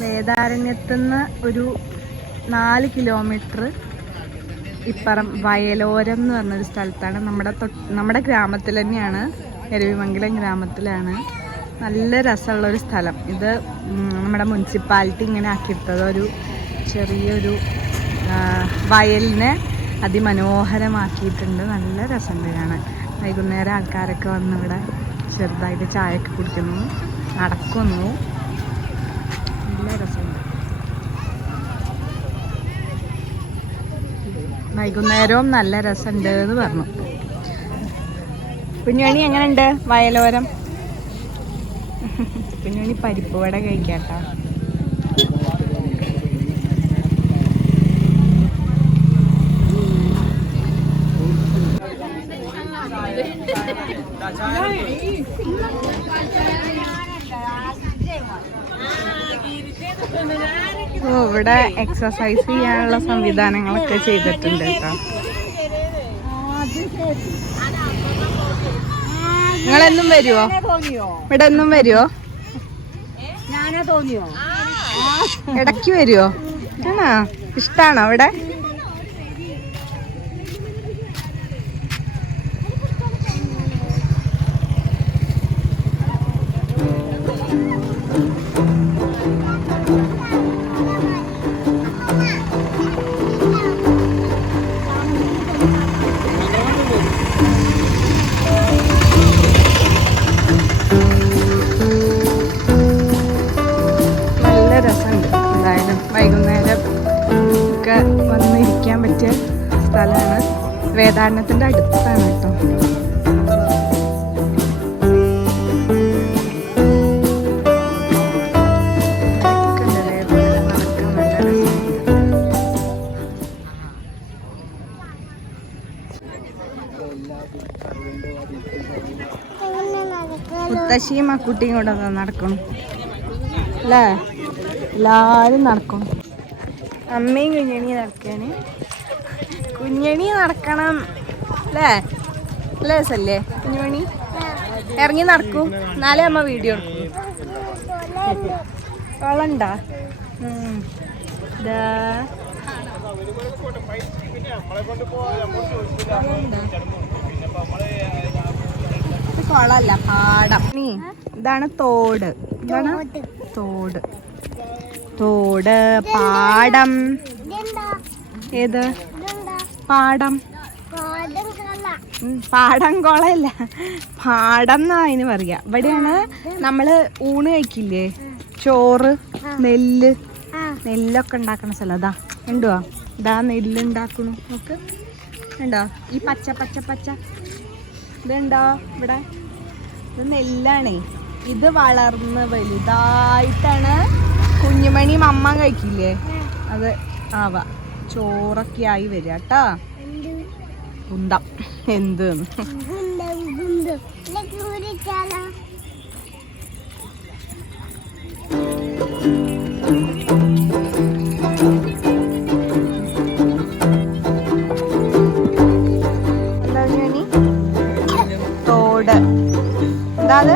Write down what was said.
വേദാരണ്യത്തുനിന്ന് ഒരു നാല് കിലോമീറ്റർ ഇപ്പറം വയലോരം എന്ന് പറഞ്ഞൊരു സ്ഥലത്താണ്. നമ്മുടെ നമ്മുടെ ഗ്രാമത്തിൽ തന്നെയാണ് എരവിമംഗലം ഗ്രാമത്തിലാണ്. നല്ല രസമുള്ളൊരു സ്ഥലം. ഇത് നമ്മുടെ മുനിസിപ്പാലിറ്റി ഇങ്ങനെ ആക്കിയിട്ടത് ഒരു ചെറിയൊരു വയലിനെ അതിമനോഹരമാക്കിയിട്ടുണ്ട്. നല്ല രസമുണ്ട് കാണാൻ വൈകുന്നേരം ആൾക്കാരൊക്കെ വന്ന് ഇവിടെ ചെറുതായിട്ട് ചായയൊക്കെ കുടിക്കുന്നു നടക്കുന്നു നല്ല രസമുണ്ട് വൈകുന്നേരവും നല്ല രസമുണ്ട് എന്ന് പറഞ്ഞു. കുഞ്ഞുമണി എങ്ങനെയുണ്ട് വയലോരം? കുഞ്ഞുമണി പരിപ്പ് വട കഴിക്കാട്ടാ. ഇവിടെ എക്സസൈസ് ചെയ്യാനുള്ള സംവിധാനങ്ങളൊക്കെ ചെയ്തിട്ടുണ്ട് കേട്ടോ. നിങ്ങളെന്നും വരുവോ? ഇവിടെ എന്നും വരുവോ ഇടയ്ക്ക് വരുവോ? ആണോ? ഇഷ്ടാണോ അവിടെ? നല്ല വന്ന് ഇരിക്കാൻ പറ്റിയ സ്ഥലമാണ് വേദാരണത്തിന്റെ അടുത്താണ് കേട്ടോ. മുത്തശ്ശിയും ആ കുട്ടിയും കൂടെ നടക്കും നടക്കണം. അല്ലേ? എല്ലാവരും നടക്കണം. അമ്മയും കുഞ്ഞണി നടക്കാന് കുഞ്ഞണി നടക്കണം. അല്ലേ? അല്ലേ രസല്ലേ? കുഞ്ഞുമണി? ഇറങ്ങി നടക്കൂ. നാളെ അമ്മ വീഡിയോ എടുക്കൂ. കൊളല്ല പാടം. നീ ഇതാണ് തോട്. ഇതാണ് തോട്. തോട് പാടം. ഏത്? പാടം. പാടം കൊളയല്ല പാടം എന്നാ അതിന് പറയാ. ഇവിടെയാണ് നമ്മൾ ഊണ് കഴിക്കില്ലേ? ചോറ് നെല്ല്. നെല്ലൊക്കെ ഉണ്ടാക്കണ സ്ഥലം. അതാ. ഉണ്ടോ? ഇതാ നെല്ല് ഉണ്ടാക്കണു. നോക്ക്. ഉണ്ടോ? ഈ പച്ച പച്ച പച്ച. ഇതുണ്ടോ ഇവിടെ? ഇത് നെല്ലാണേ. ഇത് വളർന്ന് വലുതായിട്ടാണ് കുഞ്ഞുമണി അമ്മ കഴിക്കില്ലേ? അത് ആവാ ചോറൊക്കെ ആയി വരിക കേട്ടാ. കുന്തം. എന്ത്? തോട്. എന്താ അത്?